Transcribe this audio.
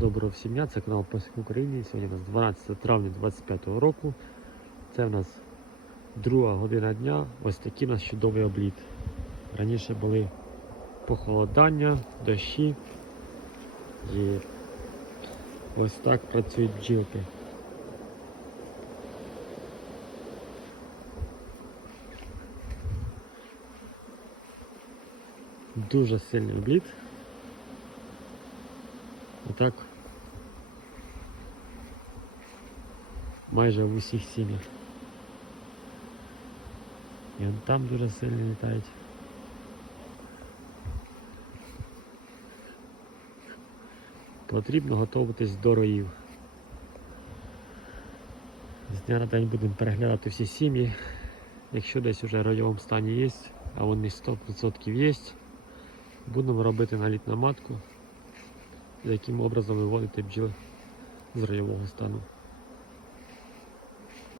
Доброго всім дня, це канал Пасік України. Сьогодні у нас 12 травня 25 року. Це у нас друга година дня. Ось такий у нас чудовий обліт. Раніше були похолодання, дощі. І ось так працюють бджілки. Дуже сильний обліт. Отак. Майже в усіх сім'ях. І он там дуже сильно літають. Потрібно готуватись до роїв. З дня на день будемо переглядати всі сім'ї. Якщо десь вже в ройовому стані є, а вони 100% є, будемо робити наліт на матку, яким образом виводити бджіл з ройового стану.